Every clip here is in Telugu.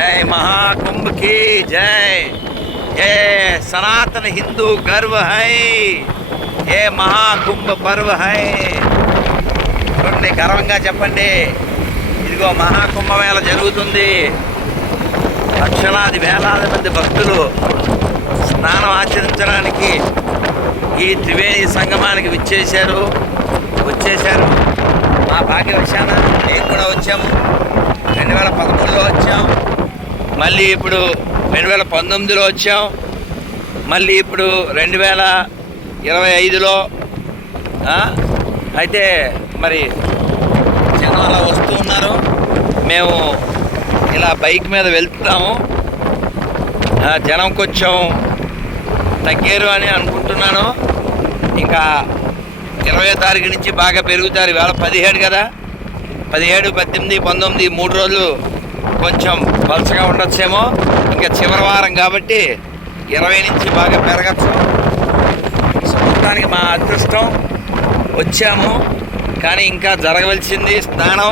जय महाकुंभ की जय ये सनातन हिंदू गर्व है ये महाकुंभ पर्व है చూడండి గర్వంగా చెప్పండి ఇదిగో మహాకుంభమేళ జరుగుతుంది లక్షలాది వేలాది మంది భక్తులు స్నానం ఆచరించడానికి ఈ త్రివేణి సంగమానికి విచ్చేశారు వచ్చేశారు మా భాగ్యవశాన మేము కూడా వచ్చాము రెండు వేల పదమూడులో వచ్చాం మళ్ళీ ఇప్పుడు రెండు వేల పంతొమ్మిదిలో వచ్చాం. మళ్ళీ ఇప్పుడు రెండు వేల ఇరవై ఐదులో అయితే మరి జనం అలా వస్తూ ఉన్నారు. మేము ఇలా బైక్ మీద వెళ్తున్నాము. జనం కొంచెం తగ్గారు అని అనుకుంటున్నాను. ఇంకా ఇరవై తారీఖు నుంచి బాగా పెరుగుతారు. ఇవాళ పదిహేడు కదా. పదిహేడు పద్దెనిమిది పంతొమ్మిది మూడు రోజులు కొంచెం పలసగా ఉండొచ్చేమో. ఇంకా చివరి వారం కాబట్టి ఇరవై నుంచి బాగా పెరగచ్చు. సముద్రానికి మా అదృష్టం వచ్చాము. కానీ ఇంకా జరగవలసింది స్నానం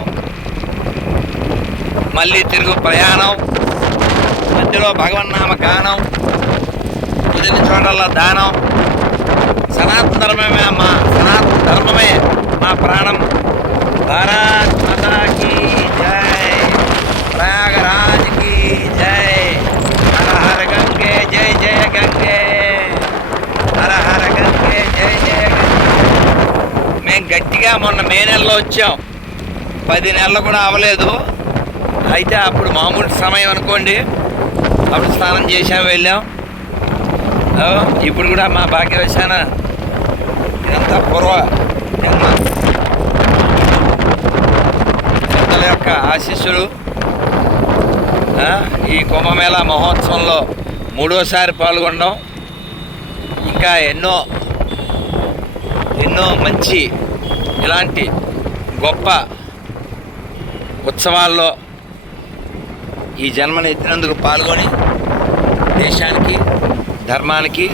మళ్ళీ తిరుగు ప్రయాణం మధ్యలో భగవన్నామ గానం కుదిరిన చోటల్లో దానం. సనాతన ధర్మమే మా సనాతన ధర్మమే మా ప్రాణం. భారత్ నెలలో వచ్చాం. పది నెలలు కూడా అవ్వలేదు. అయితే అప్పుడు మామూలు సమయం అనుకోండి. అప్పుడు స్నానం చేసాం వెళ్ళాం. ఇప్పుడు కూడా మా భాగ్యవశాన ఇదంతా పూర్వ జన్మ. పెద్దల యొక్క ఆశీస్సులు. ఈ కుంభమేళ మహోత్సవంలో మూడోసారి పాల్గొనడం. ఇంకా ఎన్నో ఎన్నో మంచి ఇలాంటి గొప్ప ఉత్సవాల్లో ఈ జన్మని ఎత్తినందుకు పాల్గొని దేశానికి ధర్మానికి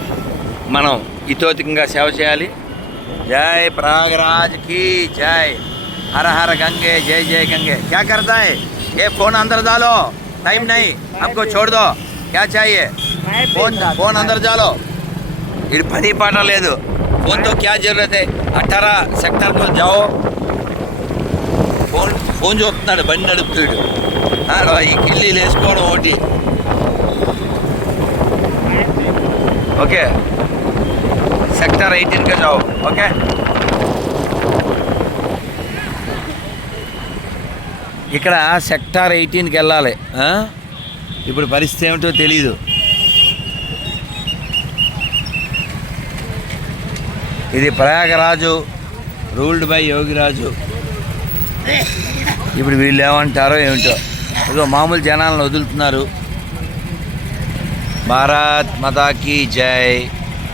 మనం ఇతోతికంగా సేవ చేయాలి. జై ప్రయాగరాజ్కి జై. हर హర హర जय జయ गंगे क्या करता है ఏ ఫోన్ अंदर టైం నై नहीं చూడదో క్యా दो क्या ఫోన్ फोन फोन ఇది పని పాట లేదు. ఫోన్తో క్యా జరుగుతాయి అట్టారా సెక్టర్తో జావో. ఫోన్ ఫోన్ చూస్తున్నాడు బండి నడుపుతాడు ఈ కిల్లీలు వేసుకోవడం ఒకటి. ఓకే. సెక్టర్ ఎయిటీన్కే జాబ్ ఓకే? ఇక్కడ సెక్టార్ ఎయిటీన్కి వెళ్ళాలి. ఇప్పుడు పరిస్థితి ఏమిటో తెలీదు. ఇది ప్రయాగరాజు రూల్డ్ బై యోగిరాజు. ఇప్పుడు వీళ్ళు ఏమంటారో ఏమిటో. ఇదిగో మామూలు జనాలను వదులుతున్నారు. భారత్ మతాకి జై.